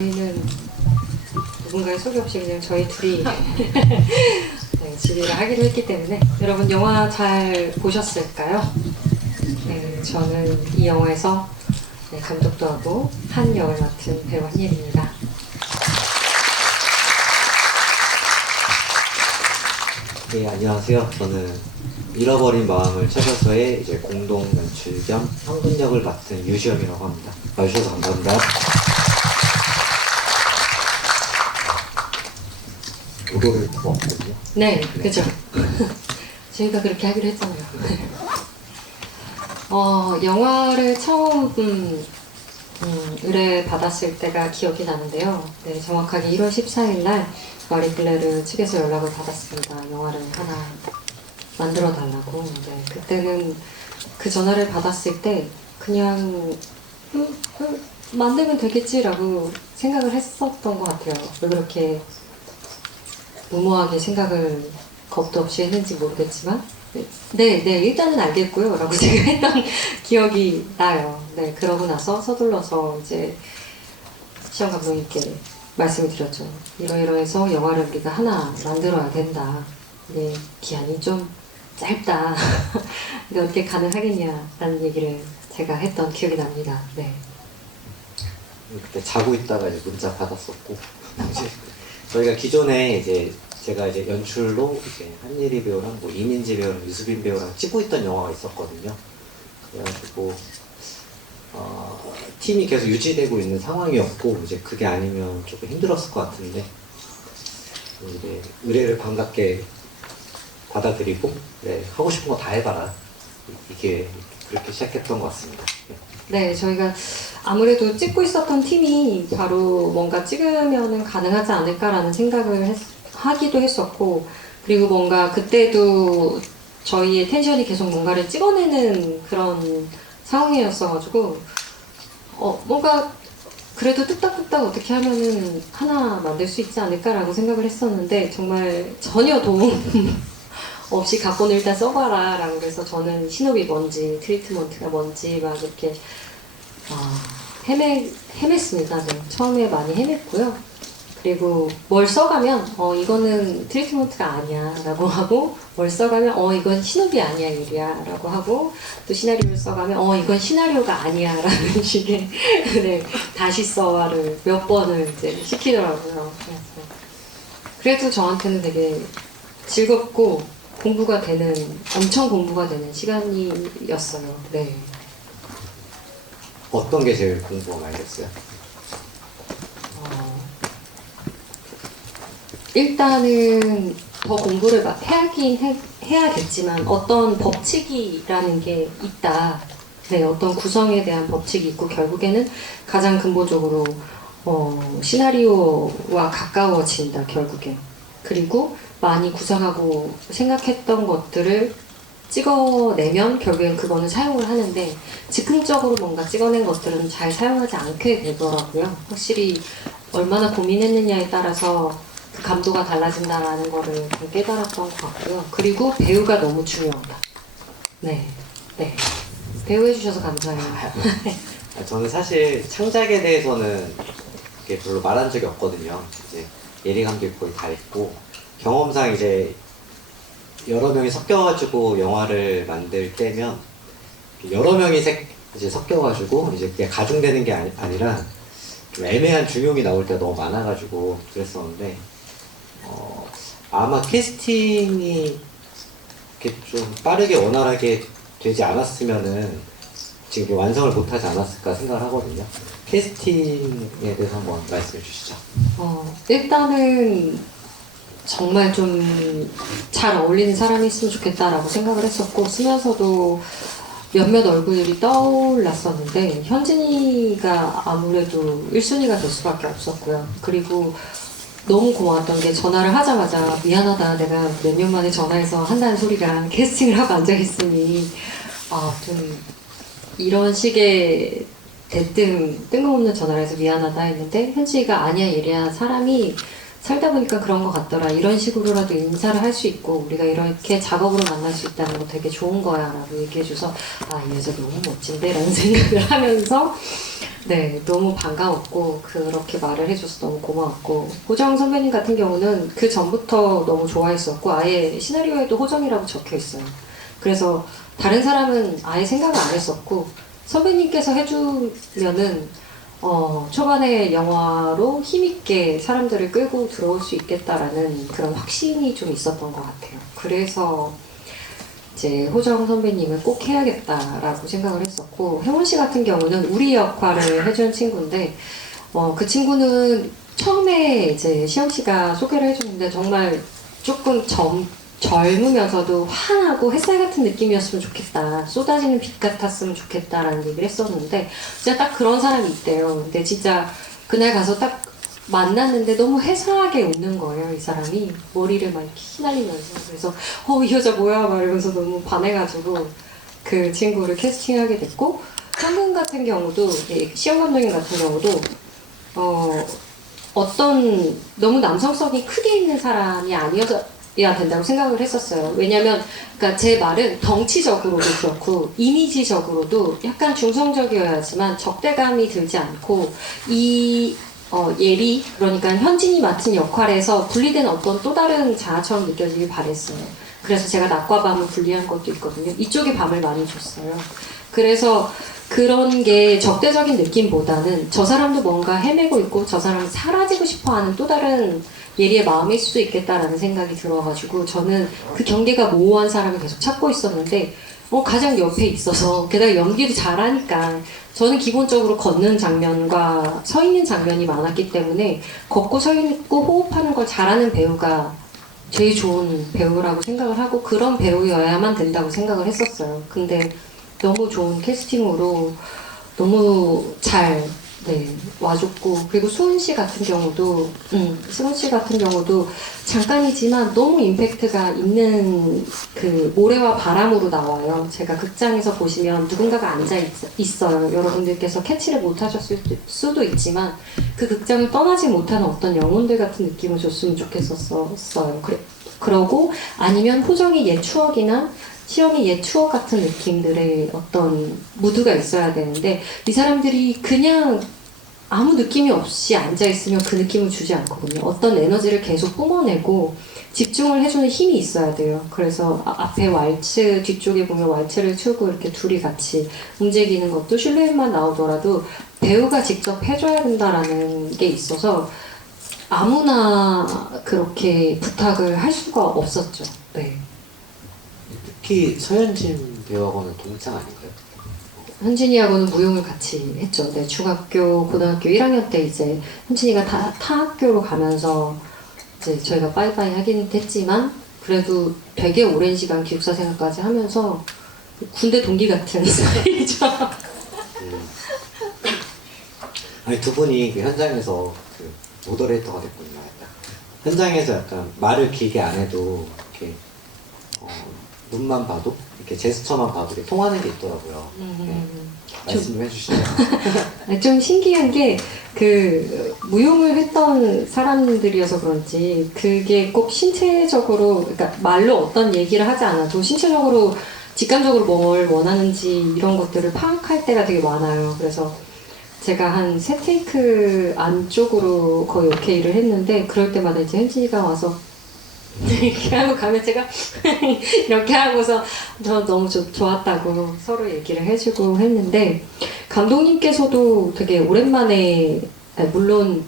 저희는 누군가의 소개 없이 그냥 저희 둘이 네, 진행을 하기로 했기 때문에 여러분 영화 잘 보셨을까요? 네, 저는 이 영화에서 감독도 하고 한 역을 맡은 배우 한예리입니다. 네, 안녕하세요. 저는 잃어버린 마음을 찾아서의 이제 공동 연출 겸 현근 역을 맡은 유시영이라고 합니다. 와주셔서 감사합니다. 로고를 더 없거든요. 네, 그죠. 저희가 그렇게 하기로 했잖아요. 영화를 처음 의뢰받았을 때가 기억이 나는데요. 네, 정확하게 1월 14일 날 마리 클레르 측에서 연락을 받았습니다. 영화를 하나 만들어 달라고. 네, 그때는 그 전화를 받았을 때 그냥 만들면 되겠지라고 생각을 했었던 것 같아요. 왜 그렇게 무모하게 생각을 겁도 없이 했는지 모르겠지만 네, 일단은 알겠고요 라고 제가 했던 기억이 나요. 네, 그러고 나서 서둘러서 이제 시영 감독님께 말씀을 드렸죠. 이러이러해서 영화를 우리가 하나 만들어야 된다. 이게 기한이 좀 짧다. 근데 어떻게 가능하겠냐라는 얘기를 제가 했던 기억이 납니다. 네. 그때 자고 있다가 이제 문자 받았었고 저희가 기존에 이제 제가 이제 연출로 이제 한예리 배우랑 뭐 이민지 배우랑 유수빈 배우랑 찍고 있던 영화가 있었거든요. 그래가지고 팀이 계속 유지되고 있는 상황이었고 이제 그게 아니면 조금 힘들었을 것 같은데 이제 의뢰를 반갑게 받아들이고 네, 하고 싶은 거 다 해봐라 이게 그렇게 시작했던 것 같습니다. 네, 저희가 아무래도 찍고 있었던 팀이 바로 뭔가 찍으면은 가능하지 않을까라는 생각을 하기도 했었고, 그리고 뭔가 그때도 저희의 텐션이 계속 뭔가를 찍어내는 그런 상황이었어가지고, 뭔가 그래도 뚝딱뚝딱 어떻게 하면은 하나 만들 수 있지 않을까라고 생각을 했었는데, 정말 전혀 도움 없이 각본을 일단 써봐라 라고 그래서 저는 신업이 뭔지 트리트먼트가 뭔지 막 이렇게 헤맸습니다. 네. 처음에 많이 헤맸고요. 그리고 뭘 써가면 이거는 트리트먼트가 아니야 라고 하고, 뭘 써가면 이건 신업이 아니야 일이야 라고 하고, 또 시나리오를 써가면 이건 시나리오가 아니야 라는 식의 네, 다시 써와를 몇 번을 이제 시키더라고요. 그래도 저한테는 되게 즐겁고 엄청 공부가 되는 시간이었어요. 네. 어떤 게 제일 공부가 많이 됐어요? 일단은 더 공부를 해야겠지만 어떤 법칙이라는 게 있다. 네, 어떤 구성에 대한 법칙이 있고 결국에는 가장 근본적으로 시나리오와 가까워진다, 결국엔. 그리고 많이 구상하고 생각했던 것들을 찍어내면 결국엔 그거는 사용을 하는데, 즉흥적으로 뭔가 찍어낸 것들은 잘 사용하지 않게 되더라고요. 확실히 얼마나 고민했느냐에 따라서 그 감도가 달라진다라는 거를 깨달았던 것 같고요. 그리고 배우가 너무 중요하다. 네. 배우 해주셔서 감사해요. 저는 사실 창작에 대해서는 이렇게 별로 말한 적이 없거든요. 이제 예리 감독이 거의 다 했고, 경험상 이제 여러 명이 섞여가지고 영화를 만들 때면 여러 명이 이제 섞여가지고 이제 그게 가중되는 게 아니라 좀 애매한 중용이 나올 때가 너무 많아가지고 그랬었는데, 아마 캐스팅이 이렇게 좀 빠르게 원활하게 되지 않았으면은 지금 완성을 못하지 않았을까 생각을 하거든요. 캐스팅에 대해서 한번 말씀해 주시죠. 일단은 정말 좀 잘 어울리는 사람이 있으면 좋겠다라고 생각을 했었고, 쓰면서도 몇몇 얼굴들이 떠올랐었는데 현진이가 아무래도 1순위가 될 수밖에 없었고요. 그리고 너무 고마웠던 게 전화를 하자마자 미안하다, 내가 몇 년 만에 전화해서 한다는 소리랑 캐스팅을 하고 앉아있으니 좀 이런 식의 대뜸 뜬금없는 전화를 해서 미안하다 했는데, 현지가 아니야 예리야, 사람이 살다 보니까 그런 것 같더라. 이런 식으로라도 인사를 할 수 있고 우리가 이렇게 작업으로 만날 수 있다는 거 되게 좋은 거야 라고 얘기해줘서 아, 이 여자 너무 멋진데? 라는 생각을 하면서 네, 너무 반가웠고 그렇게 말을 해줘서 너무 고마웠고 호정 선배님 같은 경우는 그 전부터 너무 좋아했었고 아예 시나리오에도 호정이라고 적혀 있어요. 그래서 다른 사람은 아예 생각을 안 했었고 선배님께서 해주면은 초반에 영화로 힘있게 사람들을 끌고 들어올 수 있겠다라는 그런 확신이 좀 있었던 것 같아요. 그래서 이제 호정 선배님을 꼭 해야겠다라고 생각을 했었고 혜원 씨 같은 경우는 우리 역할을 해준 친구인데 그 친구는 처음에 이제 시영 씨가 소개를 해줬는데 정말 조금 젊으면서도 환하고 햇살 같은 느낌이었으면 좋겠다. 쏟아지는 빛 같았으면 좋겠다라는 얘기를 했었는데 진짜 딱 그런 사람이 있대요. 근데 진짜 그날 가서 딱 만났는데 너무 해사하게 웃는 거예요. 이 사람이 머리를 막 이렇게 휘날리면서 그래서 이 여자 뭐야 막 이러면서 너무 반해가지고 그 친구를 캐스팅하게 됐고 창근 같은 경우도 시영 감독님 같은 경우도 어떤 너무 남성성이 크게 있는 사람이 아니어야 된다고 생각을 했었어요. 왜냐면 그러니까 제 말은 덩치적으로도 그렇고 이미지적으로도 약간 중성적이어야지만 적대감이 들지 않고 예리 그러니까 현진이 맡은 역할에서 분리된 어떤 또 다른 자아처럼 느껴지길 바랬어요. 그래서 제가 낮과 밤을 분리한 것도 있거든요. 이쪽에 밤을 많이 줬어요. 그래서 그런 게 적대적인 느낌보다는 저 사람도 뭔가 헤매고 있고 저 사람은 사라지고 싶어하는 또 다른 예리의 마음일 수도 있겠다라는 생각이 들어가지고 저는 그 경계가 모호한 사람을 계속 찾고 있었는데 가장 옆에 있어서 게다가 연기도 잘하니까 저는 기본적으로 걷는 장면과 서 있는 장면이 많았기 때문에 걷고 서 있고 호흡하는 걸 잘하는 배우가 제일 좋은 배우라고 생각을 하고 그런 배우여야만 된다고 생각을 했었어요. 근데 너무 좋은 캐스팅으로 너무 잘 와줬고 그리고 수은 씨 같은 경우도 잠깐이지만 너무 임팩트가 있는 그 모래와 바람으로 나와요. 제가 극장에서 보시면 누군가가 앉아 있어요. 여러분들께서 캐치를 못 하셨을 수도 있지만 그 극장을 떠나지 못하는 어떤 영혼들 같은 느낌을 줬으면 좋겠었어요. 그러고 아니면 호정이 옛 추억이나 시영이 옛 추억 같은 느낌들의 어떤 무드가 있어야 되는데 이 사람들이 그냥 아무 느낌이 없이 앉아있으면 그 느낌을 주지 않거든요. 어떤 에너지를 계속 뿜어내고 집중을 해주는 힘이 있어야 돼요. 그래서 앞에 왈츠, 뒤쪽에 보면 왈츠를 추고 이렇게 둘이 같이 움직이는 것도 실루엣만 나오더라도 배우가 직접 해줘야 된다라는 게 있어서 아무나 그렇게 부탁을 할 수가 없었죠. 네. 특히 서현진 배우하고는 동창 아닌가요? 현진이하고는 무용을 같이 했죠. 네, 중학교, 고등학교 1학년 때 이제 현진이가 타 학교로 가면서 이제 저희가 빠이빠이 하긴 했지만 그래도 되게 오랜 시간 기숙사 생활까지 하면서 군대 동기 같은 사이죠. 아니 두 분이 그 현장에서 그 모더레이터가 됐군요. 약간. 현장에서 약간 말을 길게 안 해도 이렇게 눈만 봐도 이렇게 제스처만 봐도 이렇게 통하는 게 있더라고요. 네. 말씀 좀 해주시죠. 좀 신기한 게 그 무용을 했던 사람들이어서 그런지 그게 꼭 신체적으로 그러니까 말로 어떤 얘기를 하지 않아도 신체적으로 직감적으로 뭘 원하는지 이런 것들을 파악할 때가 되게 많아요. 그래서 제가 한 3테이크 안쪽으로 거의 오케이를 했는데 그럴 때마다 이제 현진이가 와서 이렇게 하고 가면 제가 이렇게 하고서 저 너무 좋았다고 서로 얘기를 해주고 했는데 감독님께서도 되게 오랜만에 물론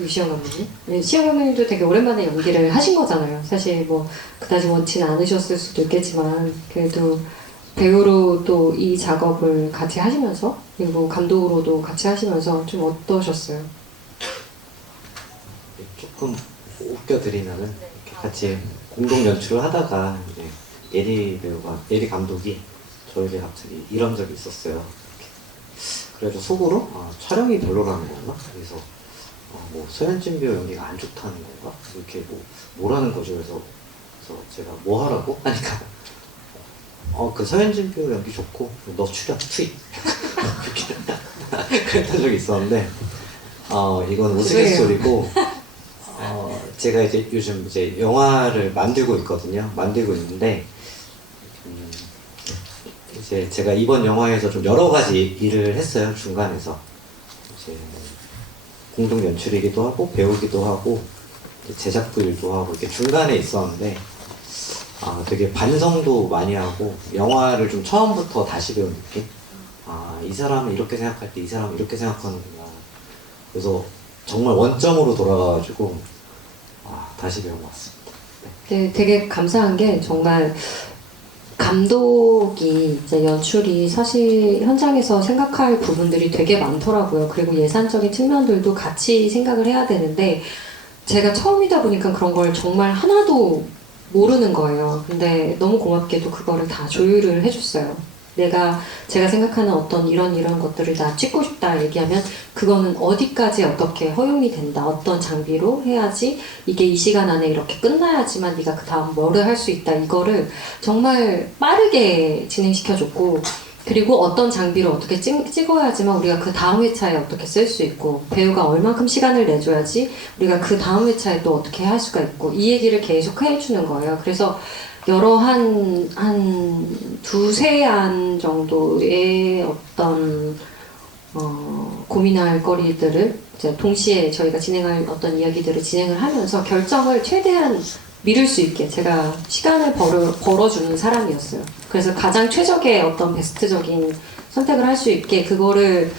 유시영 감독님 시영 감독님도 되게 오랜만에 연기를 하신 거잖아요. 사실 뭐 그다지 원치는 않으셨을 수도 있겠지만 그래도 배우로 또 이 작업을 같이 하시면서 그리고 감독으로도 같이 하시면서 좀 어떠셨어요? 조금 웃겨드리면은 이렇게 같이 공동 연출을 하다가 이제 예리 감독이 저에게 갑자기 이런 적이 있었어요. 그래서 속으로 촬영이 별로라는 건가? 그래서 뭐 서현진 배우 연기가 안 좋다는 건가? 이렇게 뭐라는 거죠. 그래서 제가 뭐 하라고? 하니까 그 서현진 배우 연기 좋고 너 출연 투입 그랬던 적이 있었는데 이건 우스갯소리고, 제가 이제 요즘 이제 영화를 만들고 있거든요. 만들고 있는데, 이제 제가 이번 영화에서 좀 여러 가지 일을 했어요. 중간에서. 이제 공동 연출이기도 하고, 배우기도 하고, 제작부 일도 하고, 이렇게 중간에 있었는데, 되게 반성도 많이 하고, 영화를 좀 처음부터 다시 배운 느낌? 이 사람은 이렇게 생각할 때 이 사람은 이렇게 생각하는구나. 그래서 정말 원점으로 돌아가가지고 다시 배워봤습니다. 네, 되게 감사한 게 정말 감독이 이제 연출이 사실 현장에서 생각할 부분들이 되게 많더라고요. 그리고 예산적인 측면들도 같이 생각을 해야 되는데 제가 처음이다 보니까 그런 걸 정말 하나도 모르는 거예요. 근데 너무 고맙게도 그거를 다 조율을 해줬어요. 제가 생각하는 어떤 이런 것들을 다 찍고 싶다 얘기하면 그거는 어디까지 어떻게 허용이 된다. 어떤 장비로 해야지 이게 이 시간 안에 이렇게 끝나야지만 네가 그 다음 뭐를 할 수 있다. 이거를 정말 빠르게 진행시켜줬고 그리고 어떤 장비로 어떻게 찍어야지만 우리가 그 다음 회차에 어떻게 쓸 수 있고 배우가 얼만큼 시간을 내줘야지 우리가 그 다음 회차에 또 어떻게 할 수가 있고 이 얘기를 계속 해주는 거예요. 그래서 여러 한 두세 안 정도의 어떤 고민할 거리들을 이제 동시에 저희가 진행할 어떤 이야기들을 진행을 하면서 결정을 최대한 미룰 수 있게 제가 시간을 벌어주는 사람이었어요. 그래서 가장 최적의 어떤 베스트적인 선택을 할 수 있게 그거를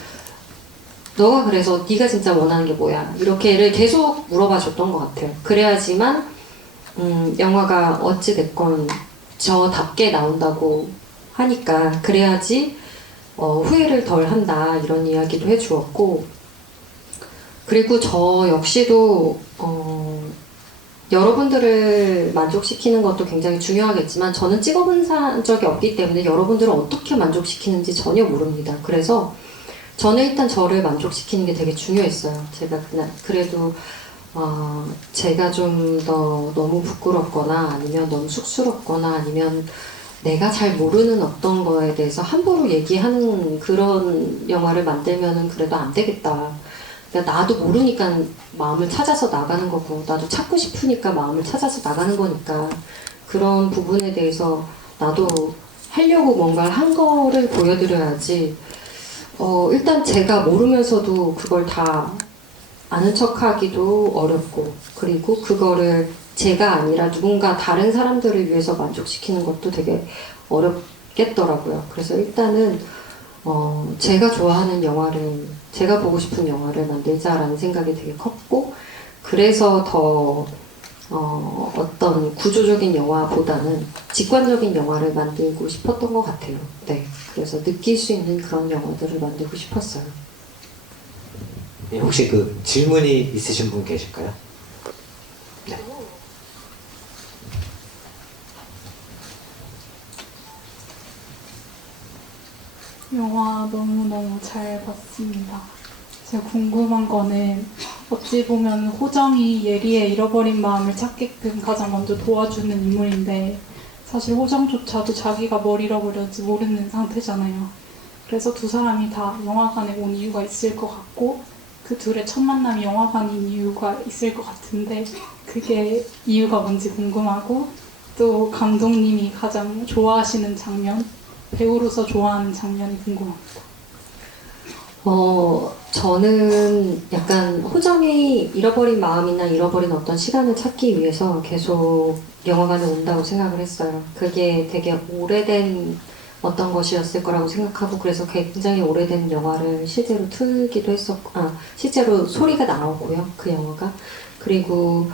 너가 그래서 네가 진짜 원하는 게 뭐야 이렇게를 계속 물어봐 줬던 것 같아요. 그래야지만 영화가 어찌됐건 저답게 나온다고 하니까 그래야지 후회를 덜 한다 이런 이야기도 해주었고 그리고 저 역시도 여러분들을 만족시키는 것도 굉장히 중요하겠지만 저는 찍어본 적이 없기 때문에 여러분들을 어떻게 만족시키는지 전혀 모릅니다. 그래서 저는 일단 저를 만족시키는 게 되게 중요했어요. 제가 그래도 제가 좀 더 너무 부끄럽거나 아니면 너무 쑥스럽거나 아니면 내가 잘 모르는 어떤 거에 대해서 함부로 얘기하는 그런 영화를 만들면은 그래도 안 되겠다. 그러니까 나도 모르니까 마음을 찾아서 나가는 거고 나도 찾고 싶으니까 마음을 찾아서 나가는 거니까 그런 부분에 대해서 나도 하려고 뭔가를 한 거를 보여드려야지 일단 제가 모르면서도 그걸 다 아는 척하기도 어렵고 그리고 그거를 제가 아니라 누군가 다른 사람들을 위해서 만족시키는 것도 되게 어렵겠더라고요. 그래서 일단은 제가 좋아하는 영화를 제가 보고 싶은 영화를 만들자라는 생각이 되게 컸고 그래서 더 어떤 구조적인 영화보다는 직관적인 영화를 만들고 싶었던 것 같아요. 네, 그래서 느낄 수 있는 그런 영화들을 만들고 싶었어요. 혹시 그 질문이 있으신 분 계실까요? 네. 영화 너무너무 잘 봤습니다. 제가 궁금한 거는 어찌 보면 호정이 예리의 잃어버린 마음을 찾게끔 가장 먼저 도와주는 인물인데 사실 호정조차도 자기가 뭘 잃어버렸는지 모르는 상태잖아요. 그래서 두 사람이 다 영화관에 온 이유가 있을 것 같고 그 둘의 첫 만남이 영화관인 이유가 있을 것 같은데 그게 이유가 뭔지 궁금하고 또 감독님이 가장 좋아하시는 장면, 배우로서 좋아하는 장면이 궁금합니다. 저는 약간 호정이 잃어버린 마음이나 잃어버린 어떤 시간을 찾기 위해서 계속 영화관에 온다고 생각을 했어요. 그게 되게 오래된 어떤 것이었을 거라고 생각하고 그래서 굉장히 오래된 영화를 실제로 틀기도 했었고 실제로 소리가 나오고요. 그 영화가. 그리고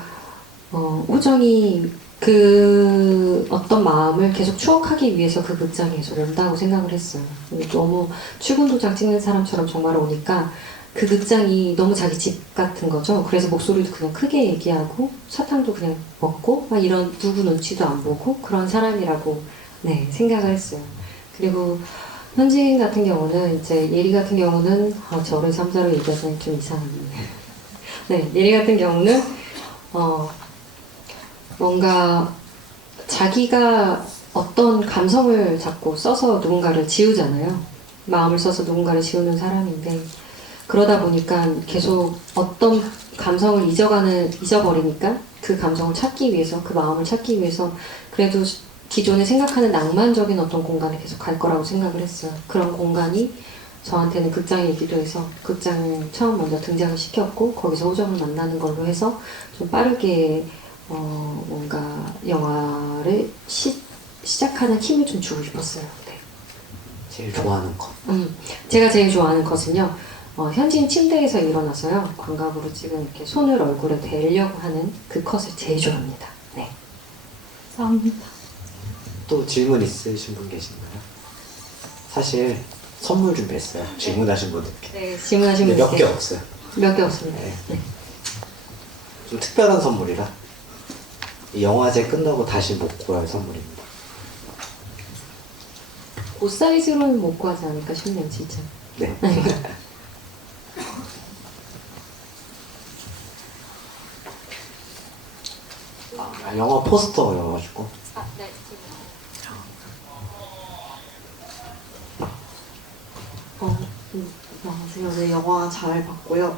호정이 그 어떤 마음을 계속 추억하기 위해서 그 극장에 계속 온다고 생각을 했어요. 너무 출근 도장 찍는 사람처럼 정말 오니까 그 극장이 너무 자기 집 같은 거죠. 그래서 목소리도 그냥 크게 얘기하고 사탕도 그냥 먹고 막 이런 누구 눈치도 안 보고 그런 사람이라고 네, 생각을 했어요. 그리고 현진 같은 경우는 이제 예리 같은 경우는 저를 삼자로 얘기하자면 좀 이상한데 네, 예리 같은 경우는 뭔가 자기가 어떤 감성을 자꾸 써서 누군가를 지우잖아요. 마음을 써서 누군가를 지우는 사람인데 그러다 보니까 계속 어떤 감성을 잊어버리니까 그 감성을 찾기 위해서, 그 마음을 찾기 위해서 그래도 기존에 생각하는 낭만적인 어떤 공간에 계속 갈 거라고 생각을 했어요. 그런 공간이 저한테는 극장이기도 해서 극장을 처음 먼저 등장을 시켰고 거기서 호정을 만나는 걸로 해서 좀 빠르게 뭔가 영화를 시작하는 힘을 좀 주고 싶었어요. 네. 제일 좋아하는 거. 제가 제일 좋아하는 것은요. 현진 침대에서 일어나서요. 광각으로 지금 이렇게 손을 얼굴에 대려고 하는 그 컷을 제일 좋아합니다. 네. 감사합니다. 또 질문 있으신 분 계신가요? 사실 선물 준비했어요. 질문하신 분들께. 네, 질문하신 근데 몇 분께 개 없어요. 몇 개 없습니다. 네. 네. 좀 특별한 선물이라 이 영화제 끝나고 다시 못 구할 선물입니다. 그 사이즈로는 못 구하지 않을까 싶네요, 진짜. 네. 영화 포스터여가지고 네. 안녕하세요. 네, 영화 잘 봤고요.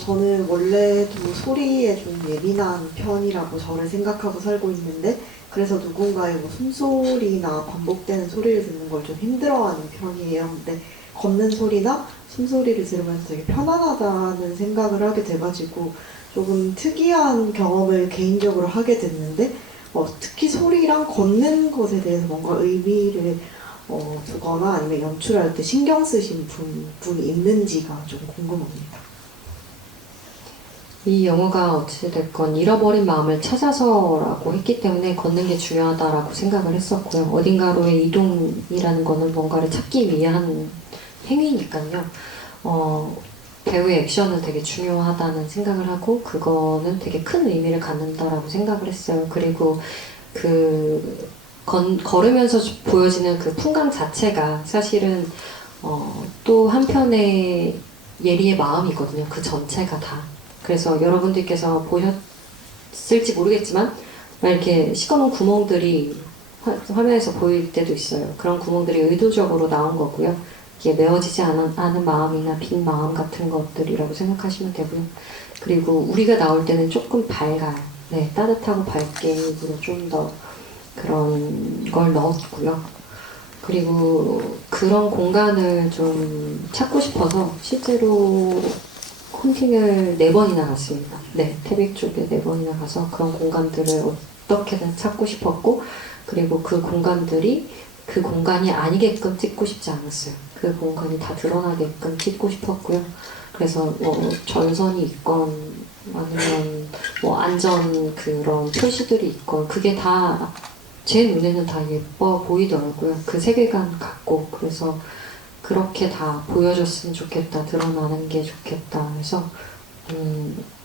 저는 원래도 소리에 좀 예민한 편이라고 저를 생각하고 살고 있는데, 그래서 누군가의 뭐 숨소리나 반복되는 소리를 듣는 걸 좀 힘들어하는 편이에요. 근데 걷는 소리나 숨소리를 들으면서 되게 편안하다는 생각을 하게 돼가지고 조금 특이한 경험을 개인적으로 하게 됐는데, 특히 소리랑 걷는 것에 대해서 뭔가 의미를 두거나 아니면 연출할 때 신경 쓰신 분이 있는지가 좀 궁금합니다. 이 영화가 어찌됐건 잃어버린 마음을 찾아서라고 했기 때문에 걷는 게 중요하다라고 생각을 했었고요. 어딘가로의 이동이라는 거는 뭔가를 찾기 위한 행위니까요. 배우의 액션은 되게 중요하다는 생각을 하고 그거는 되게 큰 의미를 갖는다라고 생각을 했어요. 그리고 걸으면서 보여지는 그 풍광 자체가 사실은 또 한편의 예리의 마음이거든요. 그 전체가 다. 그래서 여러분들께서 보셨을지 모르겠지만 막 이렇게 시커먼 구멍들이 화면에서 보일 때도 있어요. 그런 구멍들이 의도적으로 나온 거고요. 이게 메워지지 않은 마음이나 빈 마음 같은 것들이라고 생각하시면 되고요. 그리고 우리가 나올 때는 조금 밝아요. 네, 따뜻하고 밝게 일부러 좀 더 그런 걸 넣었고요. 그리고 그런 공간을 좀 찾고 싶어서 실제로 헌팅을 4번이나 갔습니다. 네, 태백 쪽에 4번이나 가서 그런 공간들을 어떻게든 찾고 싶었고, 그리고 그 공간들이 그 공간이 아니게끔 찍고 싶지 않았어요. 그 공간이 다 드러나게끔 찍고 싶었고요. 그래서 뭐 전선이 있건 아니면 뭐 안전 그런 표시들이 있건 그게 다 제 눈에는 다 예뻐 보이더라고요. 그 세계관 같고 그래서 그렇게 다 보여줬으면 좋겠다, 드러나는 게 좋겠다 해서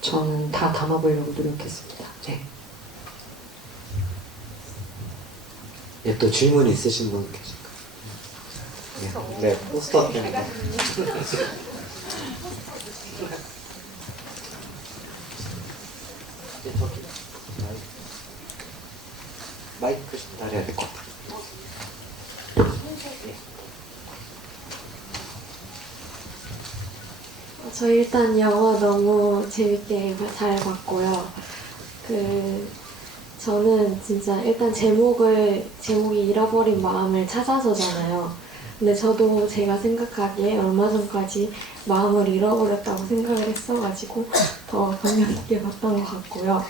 저는 다 담아보려고 노력했습니다. 네. 예, 또 질문 있으신 분 계실까요? 네, 포스터 때문에. 마이크 전달해야 될 것 같아요. 저 일단 영화 너무 재밌게 잘 봤고요. 저는 진짜 일단 제목이 잃어버린 마음을 찾아서잖아요. 근데 저도 제가 생각하기에 얼마 전까지 마음을 잃어버렸다고 생각을 했어가지고 더 감명 깊게 봤던 것 같고요.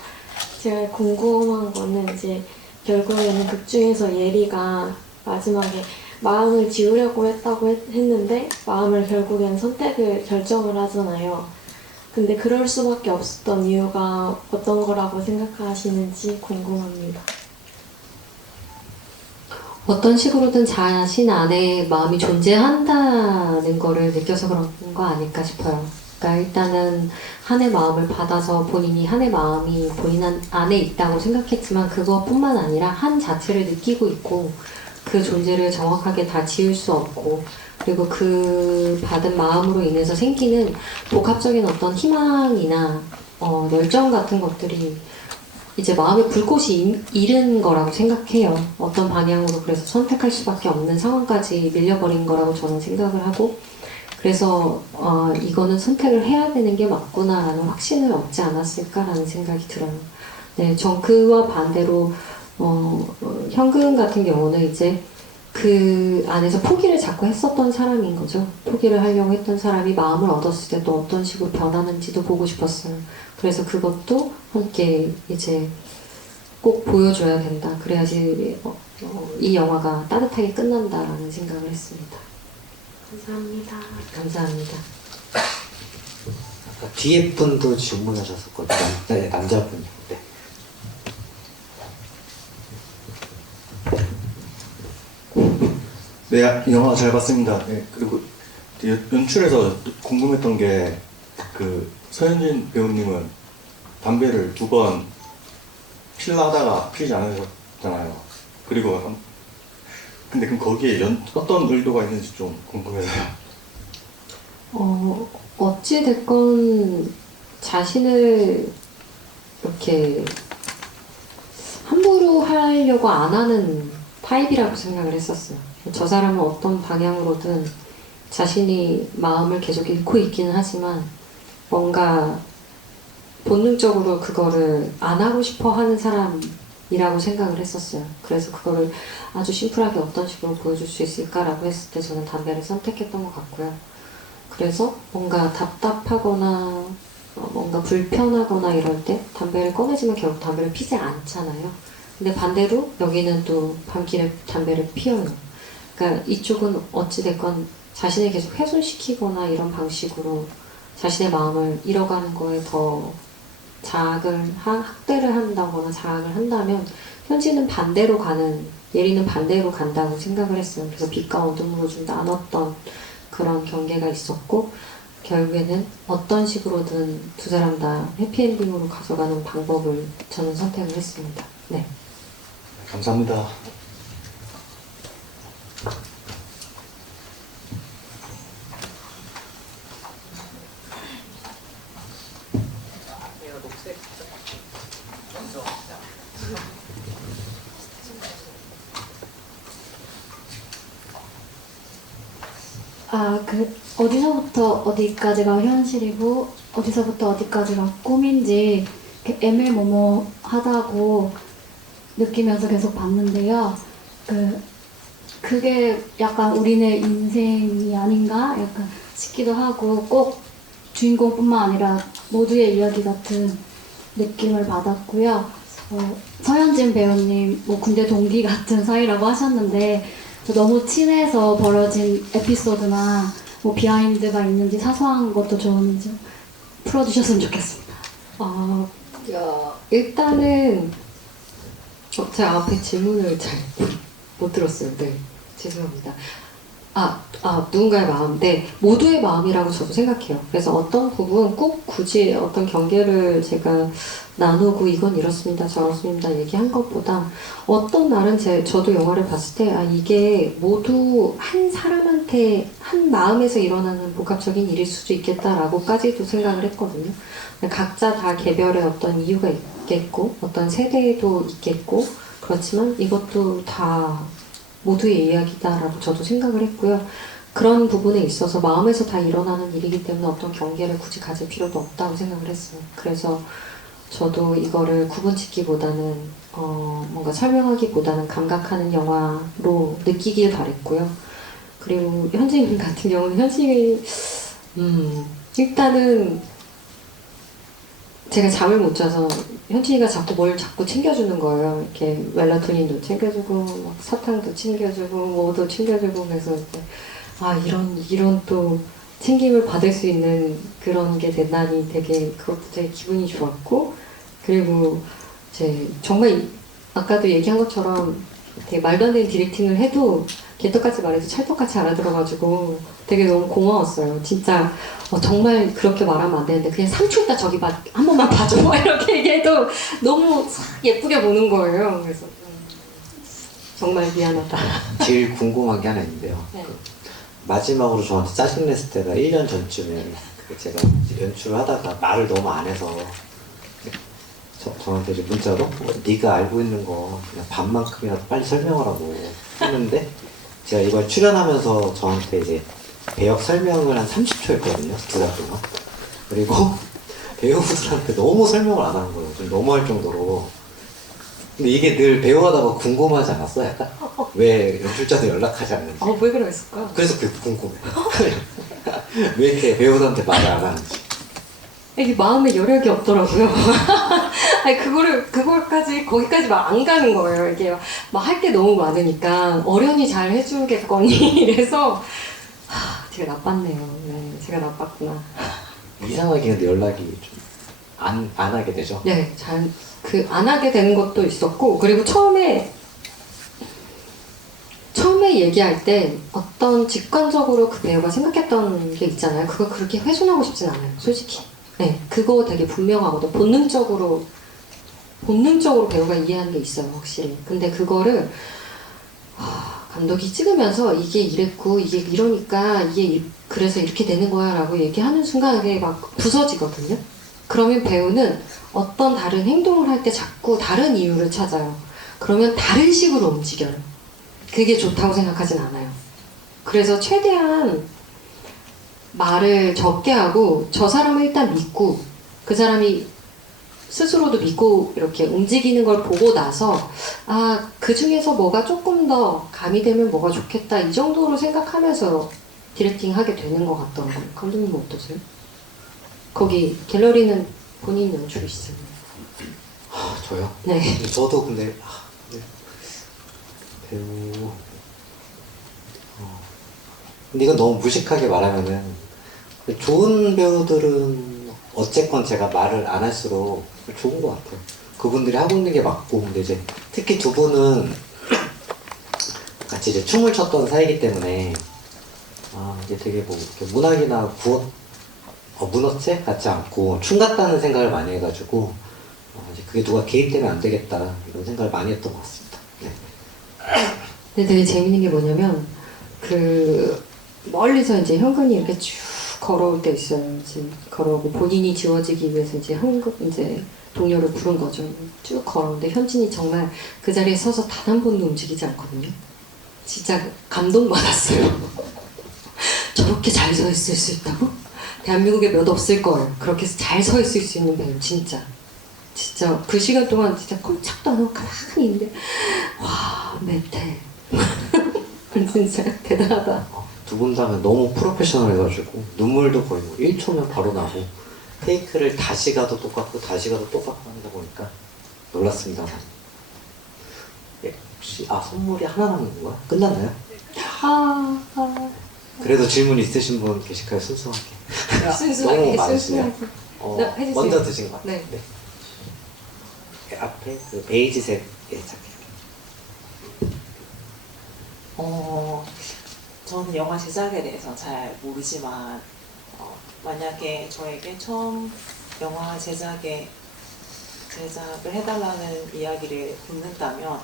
제가 궁금한 거는 이제 결국에는 극 중에서 예리가 마지막에 마음을 지우려고 했는데 마음을 결국엔 결정을 하잖아요. 근데 그럴 수밖에 없었던 이유가 어떤 거라고 생각하시는지 궁금합니다. 어떤 식으로든 자신 안에 마음이 존재한다는 거를 느껴서 그런 거 아닐까 싶어요. 그러니까 일단은 한의 마음을 받아서 본인이 한의 마음이 본인 안에 있다고 생각했지만 그것뿐만 아니라 한 자체를 느끼고 있고 그 존재를 정확하게 다 지울 수 없고 그리고 그 받은 마음으로 인해서 생기는 복합적인 어떤 희망이나 열정 같은 것들이 이제 마음의 불꽃이 잃은 거라고 생각해요. 어떤 방향으로 그래서 선택할 수밖에 없는 상황까지 밀려버린 거라고 저는 생각을 하고 그래서 이거는 선택을 해야 되는 게 맞구나라는 확신을 얻지 않았을까라는 생각이 들어요. 네, 전 그와 반대로 현금 같은 경우는 이제 그 안에서 포기를 자꾸 했었던 사람인 거죠. 포기를 하려고 했던 사람이 마음을 얻었을 때 또 어떤 식으로 변하는지도 보고 싶었어요. 그래서 그것도 함께 이제 꼭 보여줘야 된다. 그래야지 이 영화가 따뜻하게 끝난다라는 생각을 했습니다. 감사합니다. 감사합니다. 아까 뒤에 분도 질문하셨었거든요. 네, 남자분이. 네. 네, 영화 잘 봤습니다. 네, 그리고 연출에서 궁금했던 게 그 서현진 배우님은 담배를 2번 필라다가 피지 않으셨잖아요. 그리고 근데 그럼 거기에 어떤 의도가 있는지 좀 궁금해서요. 어찌됐건 자신을 이렇게 함부로 하려고 안 하는 타입이라고 생각을 했었어요. 저 사람은 어떤 방향으로든 자신이 마음을 계속 잃고 있기는 하지만 뭔가 본능적으로 그거를 안 하고 싶어 하는 사람이라고 생각을 했었어요. 그래서 그거를 아주 심플하게 어떤 식으로 보여줄 수 있을까라고 했을 때 저는 담배를 선택했던 것 같고요. 그래서 뭔가 답답하거나 뭔가 불편하거나 이럴 때 담배를 꺼내지만 결국 담배를 피지 않잖아요. 근데 반대로 여기는 또 밤길에 담배를 피워요. 그러니까 이쪽은 어찌됐건 자신을 계속 훼손시키거나 이런 방식으로 자신의 마음을 잃어가는 거에 더 학대를 한다거나 자학을 한다면 현지는 반대로 가는, 예리는 반대로 간다고 생각을 했어요. 그래서 빛과 어둠으로 좀 나눴던 그런 경계가 있었고 결국에는 어떤 식으로든 두 사람 다 해피엔딩으로 가져가는 방법을 저는 선택을 했습니다. 네. 감사합니다. 어디서부터 어디까지가 현실이고 어디서부터 어디까지가 꿈인지 이렇게 애매모호하다고 느끼면서 계속 봤는데요. 그게 약간 우리네 인생이 아닌가 약간 싶기도 하고 꼭 주인공뿐만 아니라 모두의 이야기 같은 느낌을 받았고요. 서현진 배우님 군대 동기 같은 사이라고 하셨는데 너무 친해서 벌어진 에피소드나 비하인드가 있는지 사소한 것도 좋은지 풀어주셨으면 좋겠습니다. 일단은 제가 앞에 질문을 잘 못 들었어요. 네, 죄송합니다. 누군가의 마음, 네, 모두의 마음이라고 저도 생각해요. 그래서 어떤 부분 꼭 굳이 어떤 경계를 제가 나누고 이건 이렇습니다, 저렇습니다 얘기한 것보다 어떤 날은 저도 영화를 봤을 때 이게 모두 한 사람한테 한 마음에서 일어나는 복합적인 일일 수도 있겠다라고까지도 생각을 했거든요. 각자 다 개별의 어떤 이유가 있겠고 어떤 세대도 있겠고 그렇지만 이것도 다 모두의 이야기다라고 저도 생각을 했고요. 그런 부분에 있어서 마음에서 다 일어나는 일이기 때문에 어떤 경계를 굳이 가질 필요도 없다고 생각을 했어요. 그래서 저도 이거를 구분짓기보다는 뭔가 설명하기보다는 감각하는 영화로 느끼길 바랬고요. 그리고 현진 같은 경우는 일단은 제가 잠을 못 자서 현진이가 뭘 자꾸 챙겨주는 거예요. 이렇게 멜라토닌도 챙겨주고 막 사탕도 챙겨주고 뭐도 챙겨주고 그래서 이런 또 챙김을 받을 수 있는 그런 게 된다니 그것도 되게 기분이 좋았고 그리고 정말 아까도 얘기한 것처럼 되게 말도 안 되는 디렉팅을 해도 개떡같이 말해도 찰떡같이 알아들어가지고 되게 너무 고마웠어요. 진짜 정말 그렇게 말하면 안 되는데 그냥 3초 있다 저기 한 번만 봐줘 이렇게 얘기해도 너무 예쁘게 보는 거예요. 그래서 정말 미안하다. 제일 궁금한 게 하나 있는데요. 네. 마지막으로 저한테 짜증냈을 때가 1년 전쯤에 제가 연출을 하다가 말을 너무 안 해서 저한테 이제 문자로 네가 알고 있는 거 그냥 반만큼이라도 빨리 설명하라고 했는데 제가 이걸 출연하면서 저한테 이제 배역 설명을 한 30초 했거든요. 2달 동안. 그리고 배우분들한테 너무 설명을 안 하는 거예요. 좀 너무할 정도로. 근데 이게 늘 배우하다가 궁금하지 않았어? 약간? 왜 연출자도 연락하지 않는지. 왜 그랬을까? 그래서 그게 궁금해. 왜 이렇게 배우들한테 말을 안 하는지. 이게 마음에 여력이 없더라고요. 아니, 거기까지 막 안 가는 거예요. 이게 막 할 게 너무 많으니까, 어련히 잘 해주겠거니. 이래서, 제가 나빴네요. 네, 제가 나빴구나. 이상하게 근데 연락이 좀 안 하게 되죠. 네, 안 하게 되는 것도 있었고, 그리고 처음에 얘기할 때 어떤 직관적으로 그 배우가 생각했던 게 있잖아요. 그거 그렇게 훼손하고 싶진 않아요, 솔직히. 네, 그거 되게 분명하거든. 본능적으로 배우가 이해하는 게 있어요, 확실히. 근데 그거를 감독이 찍으면서 이게 이랬고 이게 이러니까 그래서 이렇게 되는 거야 라고 얘기하는 순간에 막 부서지거든요. 그러면 배우는 어떤 다른 행동을 할 때 자꾸 다른 이유를 찾아요. 그러면 다른 식으로 움직여요. 그게 좋다고 생각하진 않아요. 그래서 최대한 말을 적게 하고 저 사람을 일단 믿고 그 사람이 스스로도 믿고 이렇게 움직이는 걸 보고 나서 그 중에서 뭐가 조금 더 가미되면 뭐가 좋겠다 이 정도로 생각하면서 디렉팅 하게 되는 것 같더라고요. 감독님은 어떠세요? 거기 갤러리는 본인 연출이시잖아요. 저요? 네. 저도 근데 배우 근데 이건 너무 무식하게 말하면은 좋은 배우들은 어쨌건 제가 말을 안 할수록 좋은 것 같아요. 그분들이 하고 있는 게 맞고. 근데 이제 특히 두 분은 같이 이제 춤을 췄던 사이기 때문에 이제 되게 뭐 이렇게 문학이나 문어체 같지 않고 춤 같다는 생각을 많이 해가지고 이제 그게 누가 개입되면 안 되겠다 이런 생각을 많이 했던 것 같습니다. 네. 근데 되게 재밌는 게 뭐냐면 멀리서 이제 현근이 이렇게 쭉 걸어올 때 있어요. 지금 걸어오고 본인이 지워지기 위해서 이제 이제 동료를 부른 거죠. 쭉 걸어오는데 현진이 정말 그 자리에 서서 단 한 번도 움직이지 않거든요. 진짜 감동받았어요. 저렇게 잘 서 있을 수 있다고? 대한민국에 몇 없을 거예요. 그렇게 잘 서 있을 수 있는 배우 진짜 그 시간 동안 진짜 꼼짝도 안 하고 가만히 있는데 와 멘탈 진짜 대단하다. 두 분 다는 너무 프로페셔널 해가지고 눈물도 거의 뭐 1초면 바로 나고 테이크를 다시 가도 똑같고 다시 가도 똑같고 하다 보니까 놀랐습니다. 예, 혹시 선물이 하나 남은 건가요? 끝났나요? 그래도 질문 있으신 분 계실까요? 순수하게. 너무 많으시네요. 네, 해주세요. 먼저 드신 것 같아요. 네. 앞에 그 베이지색 착해. 저는 영화 제작에 대해서 잘 모르지만 만약에 저에게 처음 영화 제작을 해달라는 이야기를 듣는다면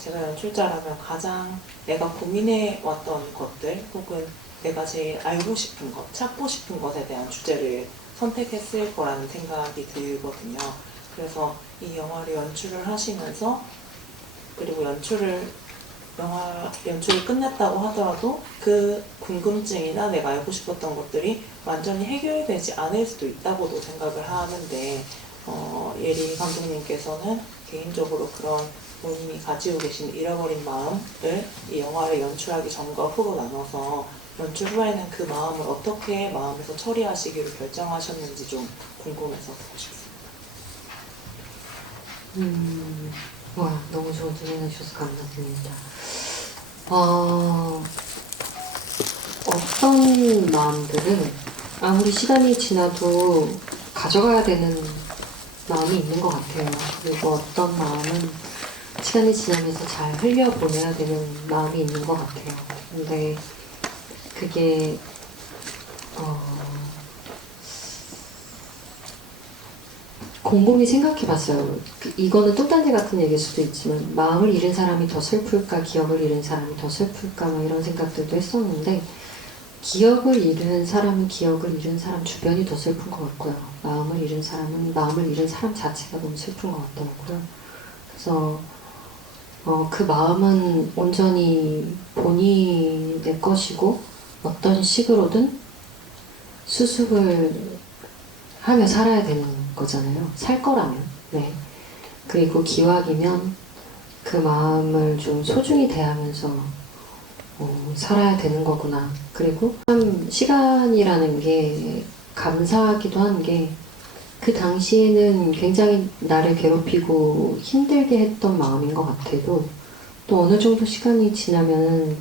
제가 연출자라면 가장 내가 고민해 왔던 것들 혹은 내가 제일 알고 싶은 것, 찾고 싶은 것에 대한 주제를 선택했을 거라는 생각이 들거든요. 그래서 이 영화를 연출을 하시면서 그리고 영화 연출이 끝냈다고 하더라도 그 궁금증이나 내가 알고 싶었던 것들이 완전히 해결되지 않을 수도 있다고도 생각을 하는데 예리 감독님께서는 개인적으로 그런 본인이 가지고 계신 잃어버린 마음을 이 영화를 연출하기 전과 후로 나눠서 연출 후에는 그 마음을 어떻게 마음에서 처리하시기로 결정하셨는지 좀 궁금해서 듣고 싶습니다. 와, 너무 좋은 질문 해주셔서 감사드립니다. 어떤 마음들은 아무리 시간이 지나도 가져가야 되는 마음이 있는 것 같아요. 그리고 어떤 마음은 시간이 지나면서 잘 흘려보내야 되는 마음이 있는 것 같아요. 근데 그게 곰곰이 생각해봤어요. 이거는 뚱딴지 같은 얘기일 수도 있지만 마음을 잃은 사람이 더 슬플까 기억을 잃은 사람이 더 슬플까 뭐 이런 생각들도 했었는데 기억을 잃은 사람은 기억을 잃은 사람 주변이 더 슬픈 것 같고요. 마음을 잃은 사람은 마음을 잃은 사람 자체가 너무 슬픈 것 같더라고요. 그래서 그 마음은 온전히 본인의 것이고 어떤 식으로든 수습을 하며 살아야 되는 거잖아요. 살 거라면. 네. 그리고 기왕이면 그 마음을 좀 소중히 대하면서 살아야 되는 거구나. 그리고 참 시간이라는 게 감사하기도 한 게 그 당시에는 굉장히 나를 괴롭히고 힘들게 했던 마음인 것 같아도 또 어느 정도 시간이 지나면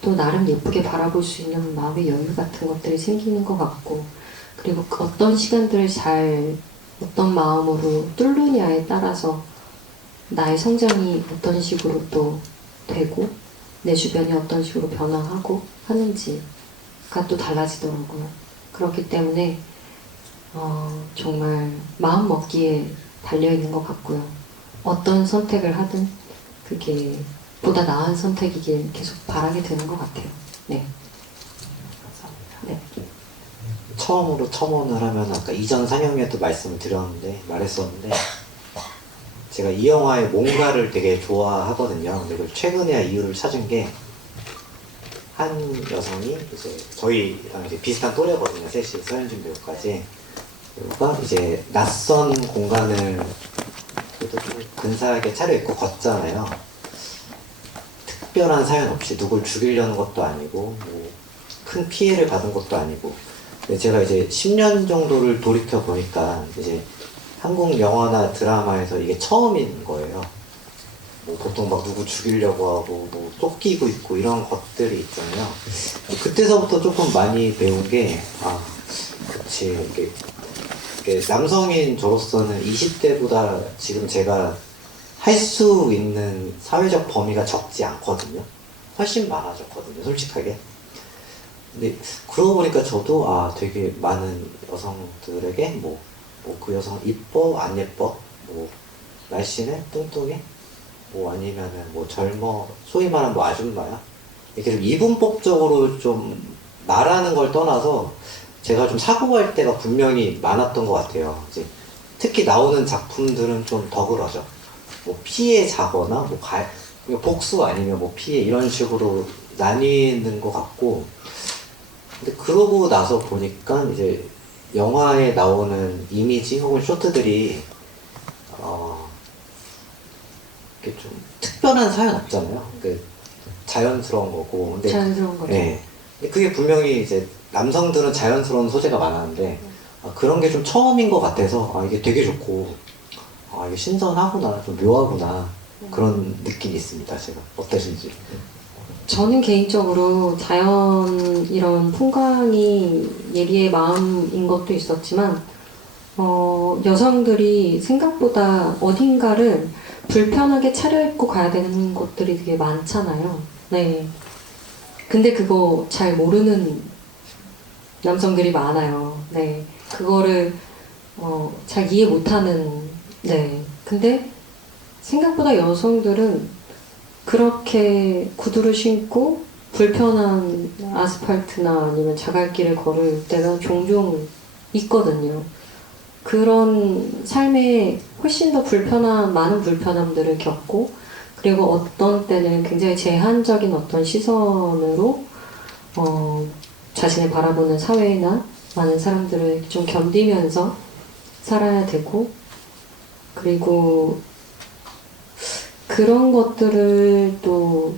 또 나름 예쁘게 바라볼 수 있는 마음의 여유 같은 것들이 생기는 것 같고 그리고 그 어떤 시간들을 잘 어떤 마음으로 뚫느냐에 따라서 나의 성장이 어떤 식으로 또 되고 내 주변이 어떤 식으로 변화하고 하는지가 또 달라지더라고요. 그렇기 때문에 정말 마음 먹기에 달려있는 것 같고요. 어떤 선택을 하든 그게 보다 나은 선택이길 계속 바라게 되는 것 같아요. 네. 네. 처음으로 첨언을 하면 아까 이전 상영회에도 말씀을 말했었는데 제가 이 영화의 뭔가를 되게 좋아하거든요. 근데 그걸 최근에야 이유를 찾은 게 한 여성이 이제 저희랑 이제 비슷한 또래거든요. 셋이 서현진 배우까지. 배우가 이제 낯선 공간을 그래도 좀 근사하게 차려입고 걷잖아요. 특별한 사연 없이 누굴 죽이려는 것도 아니고 뭐 큰 피해를 받은 것도 아니고. 근데 제가 이제 10년 정도를 돌이켜 보니까 이제 한국 영화나 드라마에서 이게 처음인 거예요. 뭐 보통 막 누구 죽이려고 하고 뭐 쫓기고 있고 이런 것들이 있잖아요. 그때서부터 조금 많이 배운 게 그치 이게 남성인 저로서는 20대보다 지금 제가 할 수 있는 사회적 범위가 적지 않거든요. 훨씬 많아졌거든요, 솔직하게. 근데 그러고 보니까 저도 되게 많은 여성들에게 뭐 그 여성 이뻐 안 예뻐 뭐 날씬해 뚱뚱해 뭐 아니면은 뭐 젊어 소위 말하는 뭐 아줌마야 이렇게 좀 이분법적으로 좀 말하는 걸 떠나서 제가 좀 사고할 때가 분명히 많았던 것 같아요. 이제 특히 나오는 작품들은 좀 더 그러죠. 뭐 피해자거나 뭐 복수 아니면 뭐 피해 이런 식으로 나뉘는 것 같고. 근데 그러고 나서 보니까 이제 영화에 나오는 이미지 혹은 쇼트들이 이렇게 좀 특별한 사연 없잖아요. 자연스러운 거고. 근데 자연스러운 거죠. 네. 근데 그게 분명히 이제 남성들은 자연스러운 소재가 많았는데 그런 게 좀 처음인 것 같아서 이게 되게 좋고 이게 신선하구나 좀 묘하구나 그런 느낌이 있습니다. 제가 어떠신지. 저는 개인적으로 자연 이런 풍광이 예리의 마음인 것도 있었지만 여성들이 생각보다 어딘가를 불편하게 차려입고 가야 되는 것들이 되게 많잖아요. 네. 근데 그거 잘 모르는 남성들이 많아요. 네. 그거를 잘 이해 못하는. 네. 근데 생각보다 여성들은 그렇게 구두를 신고 불편한 아스팔트나 아니면 자갈길을 걸을 때가 종종 있거든요. 그런 삶에 훨씬 더 많은 불편함들을 겪고, 그리고 어떤 때는 굉장히 제한적인 어떤 시선으로 자신을 바라보는 사회나 많은 사람들을 좀 견디면서 살아야 되고, 그리고 그런 것들을 또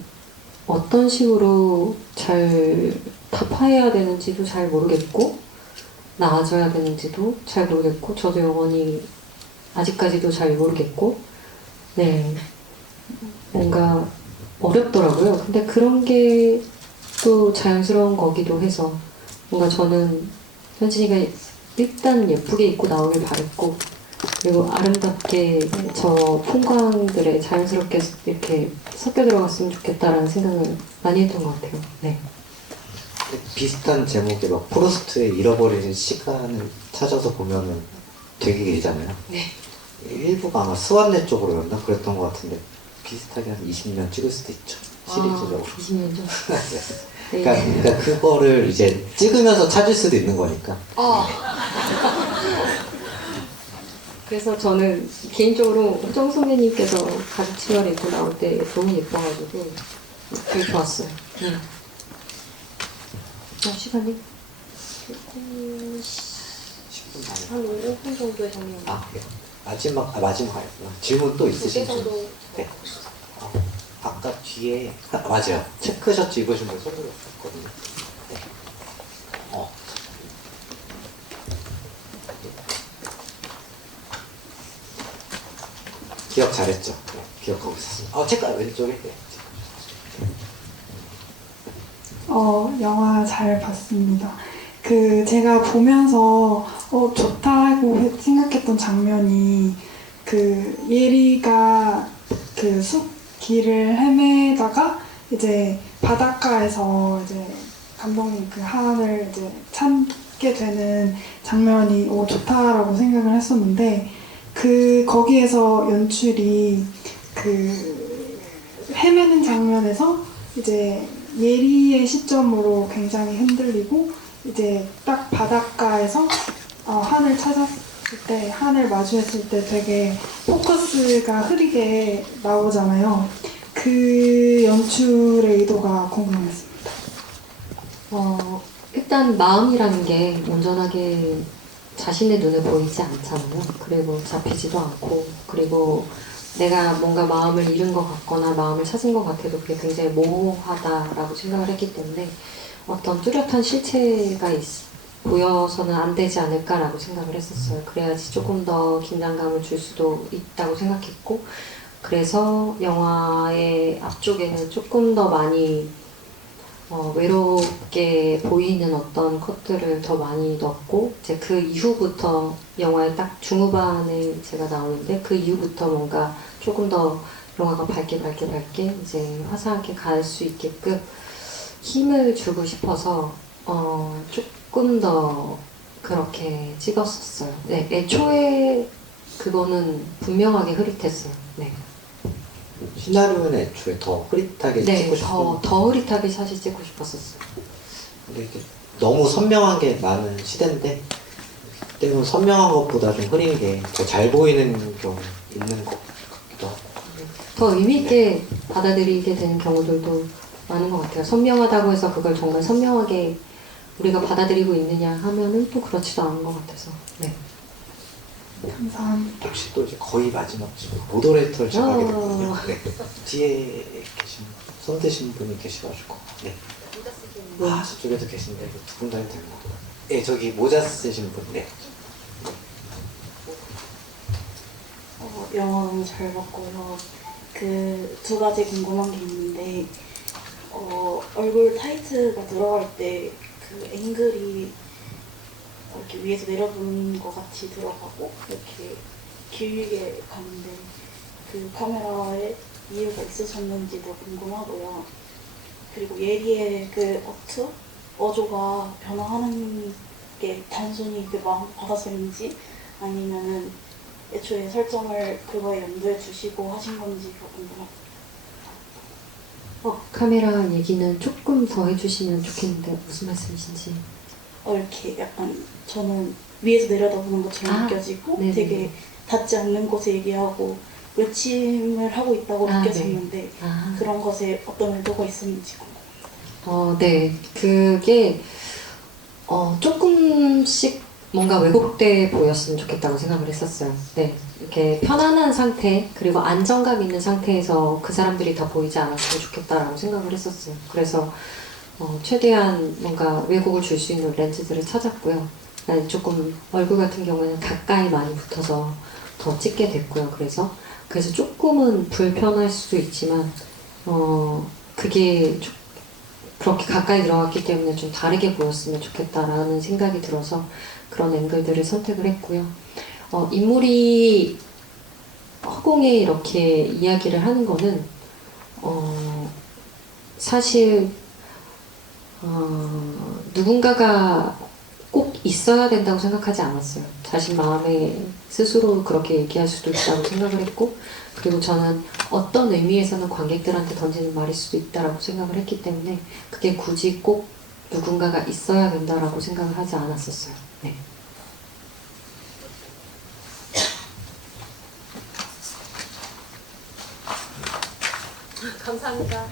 어떤 식으로 잘 타파해야 되는지도 잘 모르겠고 나아져야 되는지도 잘 모르겠고 저도 영원히 아직까지도 잘 모르겠고 네 뭔가 어렵더라고요. 근데 그런 게 또 자연스러운 거기도 해서 뭔가 저는 현진이가 일단 예쁘게 입고 나오길 바랬고 그리고 아름답게 저 풍광들에 자연스럽게 이렇게 섞여 들어갔으면 좋겠다라는 생각을 많이 했던 것 같아요. 네. 비슷한 제목의 막 프로스트의 잃어버리는 시간을 찾아서 보면은 되게 길잖아요. 네. 일부가 아마 스완네 쪽으로였나 그랬던 것 같은데 비슷하게 한 20년 찍을 수도 있죠. 시리즈적으로. 20년 전. 네. 그러니까 그거를 이제 찍으면서 찾을 수도 있는 거니까. 그래서 저는 개인적으로 호정 선배님께서 가죽 치마를 입고 나올 때 너무 예뻐가지고 되게 좋았어요. 시간이 10분 만에. 한 5분 정도에 정리하면 아, 그래요? 마지막이구나. 질문 또 두개 있으신 분? 정도 네. 아까 뒤에 맞아요. 체크 셔츠 입으신 분 손으로 썼거든요. 네. 기억 잘했죠? 네, 기억하고 있었습니다. 체크 왼쪽에. 네. 영화 잘 봤습니다. 제가 보면서 좋다고 생각했던 장면이 예리가 숲 길을 헤매다가 이제 바닷가에서 이제 감독님 한을 이제 찾게 되는 장면이 좋다라고 생각을 했었는데 거기에서 연출이 헤매는 장면에서 이제 예리의 시점으로 굉장히 흔들리고 이제 딱 바닷가에서 한을 찾았을 때 한을 마주했을 때 되게 포커스가 흐리게 나오잖아요. 그 연출의 의도가 궁금했습니다. 일단 마음이라는 게 온전하게 자신의 눈에 보이지 않잖아요. 그리고 잡히지도 않고, 그리고 내가 뭔가 마음을 잃은 것 같거나 마음을 찾은 것 같아도 그게 굉장히 모호하다라고 생각을 했기 때문에 어떤 뚜렷한 실체가 보여서는 안 되지 않을까라고 생각을 했었어요. 그래야지 조금 더 긴장감을 줄 수도 있다고 생각했고, 그래서 영화의 앞쪽에는 조금 더 많이 외롭게 보이는 어떤 컷들을 더 많이 넣었고, 이제 그 이후부터 영화의 딱 중후반에 제가 나오는데 그 이후부터 뭔가 조금 더 영화가 밝게 이제 화사하게 갈 수 있게끔 힘을 주고 싶어서 조금 더 그렇게 찍었었어요. 네, 애초에 그거는 분명하게 흐릿했어요. 네. 시나리오는 애초에 더 흐릿하게 찍고 싶은. 더 흐릿하게 사실 찍고 싶었었어요. 근데 이게 너무 선명한 게 많은 시대인데 때문에 선명한 것보다 좀 흐린 게 더 잘 보이는 경우 있는 것 같기도 하고. 더 의미 있게 받아들이게 되는 경우들도 많은 것 같아요. 선명하다고 해서 그걸 정말 선명하게 우리가 받아들이고 있느냐 하면은 또 그렇지도 않은 것 같아서. 네. 감사합니다. 혹시 또 이제 거의 마지막 지금 모더레이터를 제가 하게 됐거든요. 네. 뒤에 계신 손 드신 분이 계셔가지고. 네. 저쪽에도 계신데 두 분 다 해도 되나? 네, 저기 모자 쓰신 분. 네. 영화 너무 잘 봤고요. 두 가지 궁금한 게 있는데, 얼굴 타이트가 들어갈 때 앵글이 이렇게 위에서 내려보는 것 같이 들어가고 이렇게 길게 가는데 카메라에 이유가 있으셨는지도 궁금하고요. 그리고 예리의 어조가 변화하는 게 단순히 마음 받아서인지 아니면은 애초에 설정을 그거에 염두에 두시고 하신 건지가 궁금합니다. 카메라 얘기는 조금 더 해주시면 좋겠는데 무슨 말씀이신지. 이렇게 약간 저는 위에서 내려다보는 것처럼 느껴지고 네네. 되게 닿지 않는 곳에 얘기하고 외침을 하고 있다고 느껴졌는데 네. 그런 것에 어떤 의도가 있었는지 궁금합니다. 네. 그게 조금씩 뭔가 왜곡돼 보였으면 좋겠다고 생각을 했었어요. 네. 이렇게 편안한 상태, 그리고 안정감 있는 상태에서 그 사람들이 다 보이지 않았으면 좋겠다라고 생각을 했었어요. 그래서 최대한 뭔가 왜곡을 줄 수 있는 렌즈들을 찾았고요. 조금 얼굴 같은 경우에는 가까이 많이 붙어서 더 찍게 됐고요. 그래서 조금은 불편할 수도 있지만 그게 그렇게 가까이 들어갔기 때문에 좀 다르게 보였으면 좋겠다라는 생각이 들어서 그런 앵글들을 선택을 했고요. 인물이 허공에 이렇게 이야기를 하는 거는 사실 누군가가 꼭 있어야 된다고 생각하지 않았어요. 자신 마음에 스스로 그렇게 얘기할 수도 있다고 생각을 했고, 그리고 저는 어떤 의미에서는 관객들한테 던지는 말일 수도 있다라고 생각을 했기 때문에 그게 굳이 꼭 누군가가 있어야 된다라고 생각을 하지 않았었어요. 네. 감사합니다.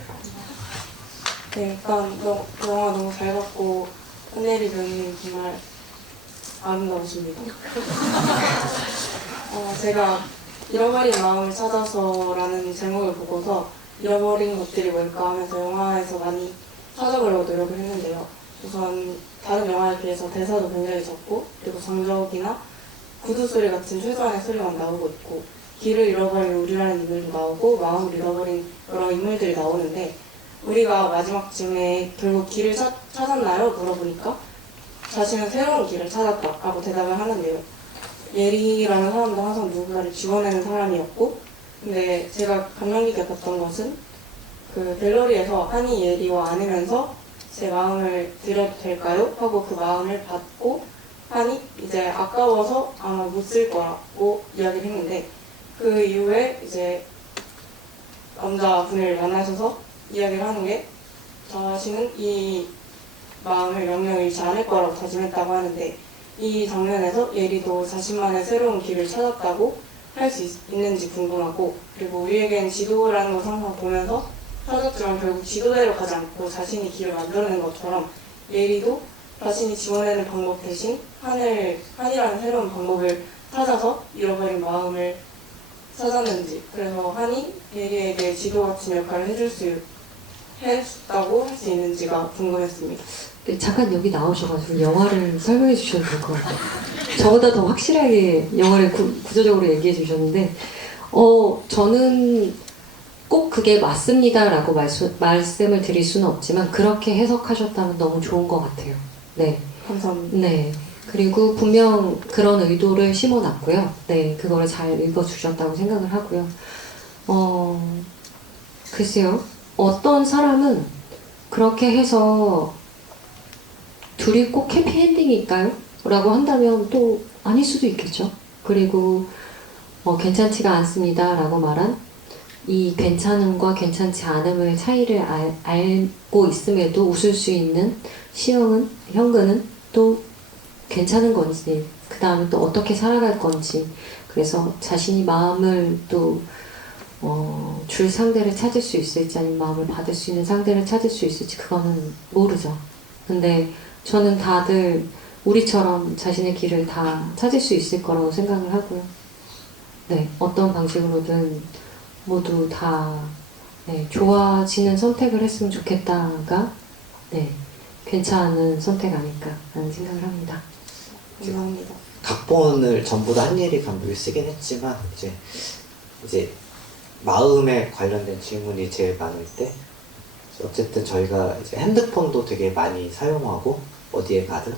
네, 일단 영화 너무 잘 봤고 한예리 배우님 정말 아름다우십니다. 제가 잃어버린 마음을 찾아서라는 제목을 보고서 잃어버린 것들이 뭘까 하면서 영화에서 많이 찾아보려고 노력을 했는데요. 우선 다른 영화에 비해서 대사도 굉장히 적고 그리고 정적이나 구두 소리 같은 최소한의 소리만 나오고 있고 길을 잃어버린 우리라는 인물도 나오고 마음을 잃어버린 여러 인물들이 나오는데 우리가 마지막쯤에 결국 길을 찾았나요? 물어보니까 자신은 새로운 길을 찾았다라고 대답을 하는데요. 예리라는 사람도 항상 누군가를 지원하는 사람이었고 근데 제가 감명 깊게 봤던 것은 그 갤러리에서 한이 예리와 안으면서 제 마음을 드려도 될까요? 하고 그 마음을 받고 한이 이제 아까워서 아마 못 쓸 거라고 이야기를 했는데 그 이후에 이제 남자분을 만나셔서 이야기를 하는 게 자신은 이 마음을 영영 잃지 않을 거라고 다짐했다고 하는데 이 장면에서 예리도 자신만의 새로운 길을 찾았다고 할 수 있는지 궁금하고 그리고 우리에겐 지도라는 것을 항상 보면서 찾았지만 결국 지도대로 가지 않고 자신이 길을 만들어낸 것처럼 예리도 자신이 지원하는 방법 대신 한이라는 새로운 방법을 찾아서 잃어버린 마음을 찾았는지 그래서 한이 예리에게 지도 같은 역할을 했다고 할 수 있는지가 궁금했습니다. 네, 잠깐 여기 나오셔가지고 영화를 설명해 주셔도 될 것 같아요. 저보다 더 확실하게 영화를 구조적으로 얘기해 주셨는데 저는 꼭 그게 맞습니다라고 말씀을 드릴 수는 없지만 그렇게 해석하셨다면 너무 좋은 것 같아요. 네. 감사합니다. 네. 그리고 분명 그런 의도를 심어놨고요. 네. 그거를 잘 읽어주셨다고 생각을 하고요. 글쎄요. 어떤 사람은 그렇게 해서 둘이 꼭 해피엔딩일까요? 라고 한다면 또 아닐 수도 있겠죠. 그리고 괜찮지가 않습니다 라고 말한 이 괜찮음과 괜찮지 않음의 차이를 알고 있음에도 웃을 수 있는 현근은 또 괜찮은 건지 그 다음에 또 어떻게 살아갈 건지 그래서 자신이 마음을 또 줄 상대를 찾을 수 있을지 아니면 마음을 받을 수 있는 상대를 찾을 수 있을지 그거는 모르죠. 근데 저는 다들 우리처럼 자신의 길을 다 찾을 수 있을 거라고 생각을 하고요. 네, 어떤 방식으로든 모두 다 좋아지는 선택을 했으면 좋겠다가 괜찮은 선택 아닐까라는 생각을 합니다. 감사합니다. 각본을 전부 다 한예리 감독이 쓰긴 했지만 이제 마음에 관련된 질문이 제일 많을 때 어쨌든 저희가 이제 핸드폰도 되게 많이 사용하고 어디에 가든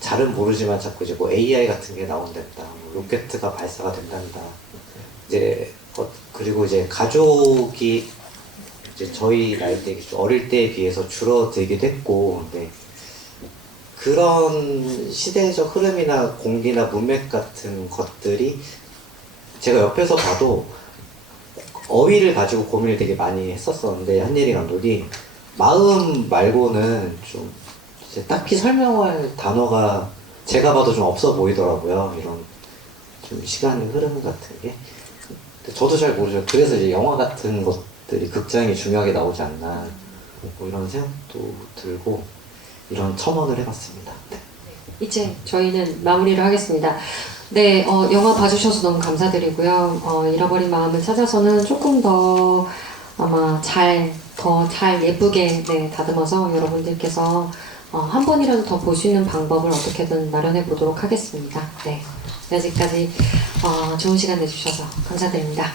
잘은 모르지만 자꾸 이제 뭐 AI 같은 게 나온단다, 뭐 로켓가 발사가 된단다. 이제 그리고 이제 가족이 이제 저희 나이 때 어릴 때에 비해서 줄어들기도 했고, 근데 그런 시대적 흐름이나 공기나 문맥 같은 것들이 제가 옆에서 봐도 어휘를 가지고 고민을 되게 많이 했었었는데 한예리 감독이 마음 말고는 좀 이제 딱히 설명할 단어가 제가 봐도 좀 없어 보이더라고요. 이런 좀 시간의 흐름 같은 게. 저도 잘 모르죠. 그래서 이제 영화 같은 것들이 극장이 중요하게 나오지 않나 뭐 이런 생각도 들고 이런 첨언을 해봤습니다. 네. 이제 저희는 마무리를 하겠습니다. 네, 영화 봐주셔서 너무 감사드리고요. 잃어버린 마음을 찾아서는 조금 더 아마 더 잘 예쁘게 다듬어서 여러분들께서 한 번이라도 더 볼 수 있는 방법을 어떻게든 마련해 보도록 하겠습니다. 네, 여기까지 좋은 시간 내주셔서 감사드립니다.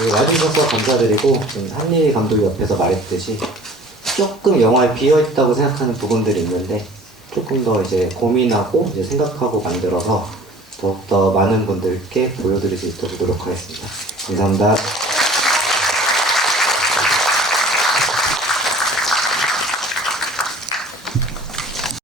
네, 와주셔서 감사드리고 한예리 감독이 옆에서 말했듯이 조금 영화에 비어있다고 생각하는 부분들이 있는데 조금 더 이제 고민하고 이제 생각하고 만들어서 더욱더 많은 분들께 보여드릴 수 있도록 노력하겠습니다. 감사합니다.